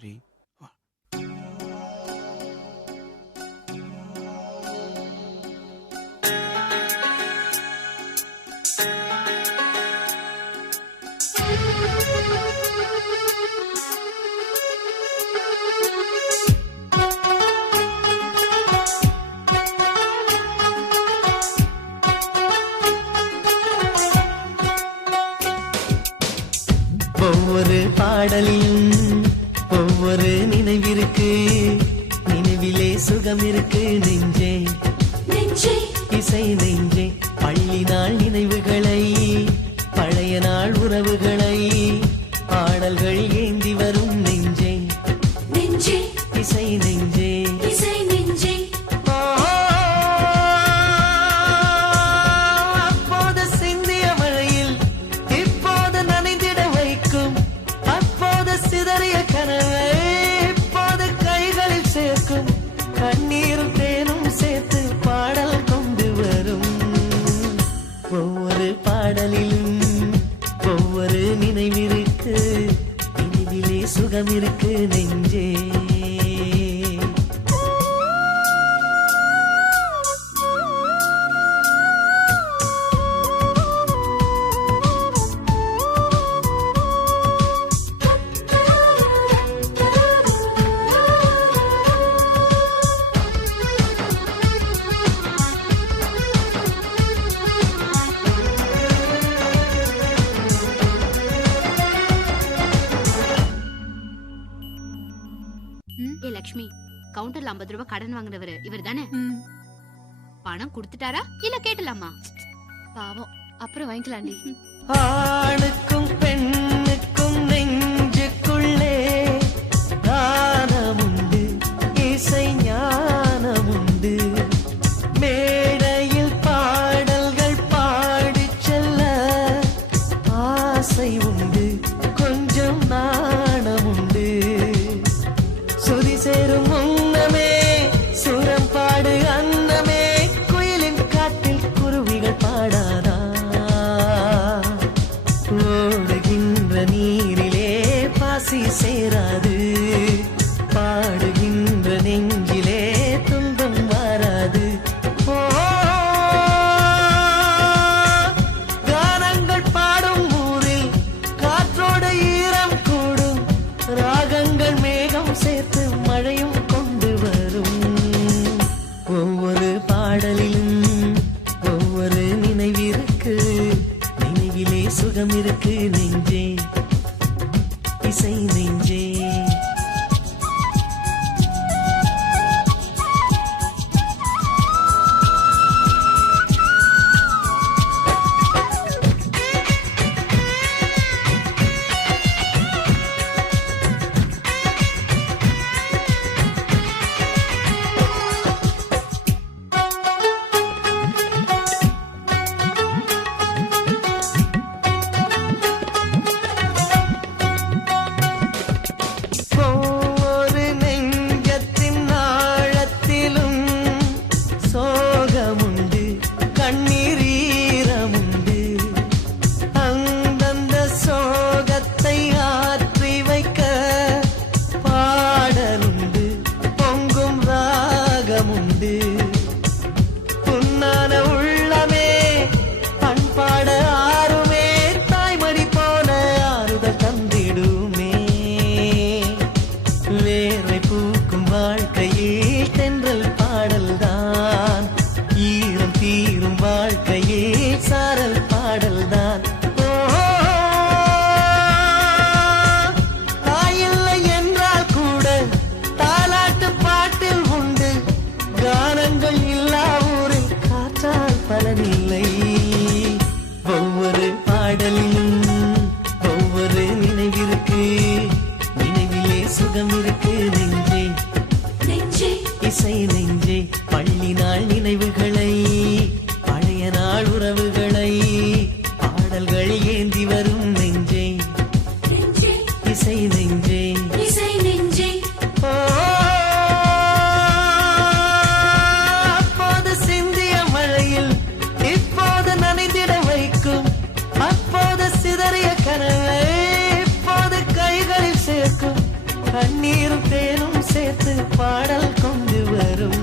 3. ஒவ்வொரு பாடலிலும் ஒவ்வொரு நினைவிருக்கு, நினைவிலே சுகம் இருக்கு நெஞ்சே நெஞ்சே இசை நெஞ்சே. பள்ளி நாள் நினைவுகளை, பழைய நாள் உறவுகளை, பாடல்கள் ஏந்தி வரும் நெஞ்சே நெஞ்சே இசை நெஞ்சே. இசை நெஞ்சே அப்போது சிந்திய மழையில் இப்போது நனைந்திட வைக்கும், அப்போது சிதறிய கனவை இப்போது கைகளில் சேர்க்கும், கண்ணீரும் தேனும் சேர்த்து பாடல் கொண்டு வரும். ஒவ்வொரு பாடலிலும் ஒவ்வொரு நினைவிருக்கு, நினைவிலே சுகம் இருக்கு நெஞ்சே. ஏ லட்சுமி, கவுண்டர்ல 50 ரூபாய் கடன் வாங்குறவரு இவர் தானே? பணம் கொடுத்துட்டாரா இல்ல கேட்டலாமா? பாவம், அப்புறம் வாங்கிக்கலாண்டி. ஆணுக்கும் பெண்ணுக்கும் நெஞ்சுக்குள்ளே கானமுண்டு, இசை ஞானமுண்டு. மேடையில் பாடல்கள் பாடிச் செல்ல ஆசை உண்டு, கொஞ்சம் நாணமுண்டு. சுதி சேரும் முன்னமே சுரம் பாடு அன்னமே, குயிலின் காட்டில் குருவிகள் பாடாதா? ஓடுகின்ற நீரிலே பாசி சேராது, பாடுகின்ற நெஞ்சிலே துன்பம் வாராது. ஓ, கானங்கள் பாடும் ஊரில் காற்றோடு ஈரம் கூடும், ராகங்கள் மேகம் சேர்த்து மழையும் கொண்டு வரும். ஒவ்வொரு பாடலிலும் ஒவ்வொரு நினைவிருக்கு, நினைவிலே சுகம் இருக்கு நெஞ்சே இசை நெஞ்சே. ஒவ்வொரு நெஞ்சத்தின் ஆழத்திலும் சோகமுண்டு, கண்ணீர் ஈரமுண்டு. அந்தந்த சோகத்தை ஆற்றி வைக்க பாடலுண்டு, பொங்கும் ராகமுண்டு. புன்னான உள்ளமே பண்பாட ஆறுமே, தாய்மடி போல ஆறுதல் தந்திடுமே. வேர்வை பூக்கும் வாழ்க்கையில் தென்றல் பாடல்தான், ஈரம் தீரும் வாழ்க்கையில் சாரல் பாடல்தான். ஓ, தாயில்லை என்றால் கூட தாலாட்டு பாட்டில் உண்டு, கானங்கள் இல்லா ஊரில் காற்றால் பலனில்லை. ஒவ்வொரு பாடலிலும் ஒவ்வொரு நினைவிருக்கு, நினைவிலே சுகம் இருக்கு நெஞ்சே நெஞ்சே இசை நெஞ்சே. பள்ளி நாள் நினைவுகளை, பழைய நாள் உறவுகளை, பாடல்கள் ஏந்தி வரும் நெஞ்சே நெஞ்சே இசை நெஞ்சே. இசை நெஞ்சே ஓ, அப்போது சிந்திய மழையில் இப்போது நனைந்திட வைக்கும், அப்போது சிதறிய கனவை இப்போது கைகளில் சேர்க்கும், கண்ணீர் நீரும் தேனும் சேர்த்து பாடல் கொண்டு வரும்